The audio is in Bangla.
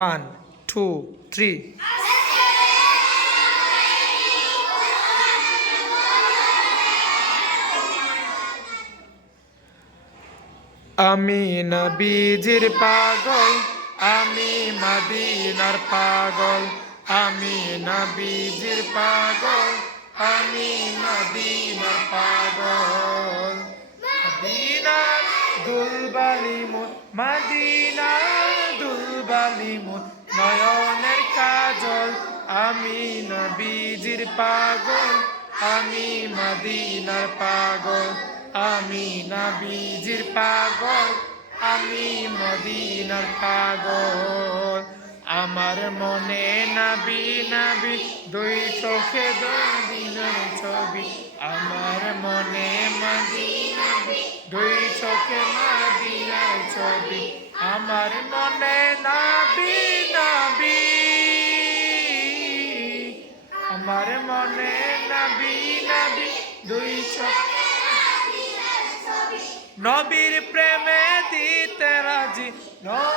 ওয়ান টু থ্রি আমি নবীজির পাগল, আমি মদিনার পাগল আমি নবীজির পাগল, আমি মদিনার পাগল। দুলবালি মদিনা মোর নয়নের কাজল। আমি নবীজির পাগল, আমি মদিনার পাগল। আমি নবীজির পাগল, আমি মদিনার পাগল। আমার মনে নাবি নাবি, দুই চোখে দিনের ছবি। আমার মনে মদিনাবি দুই চোখে মদিনার ছবি। আমার মনে আমার মনে নাবি নাবি দুই নবীর প্রেমে দিতে রাজি নবীর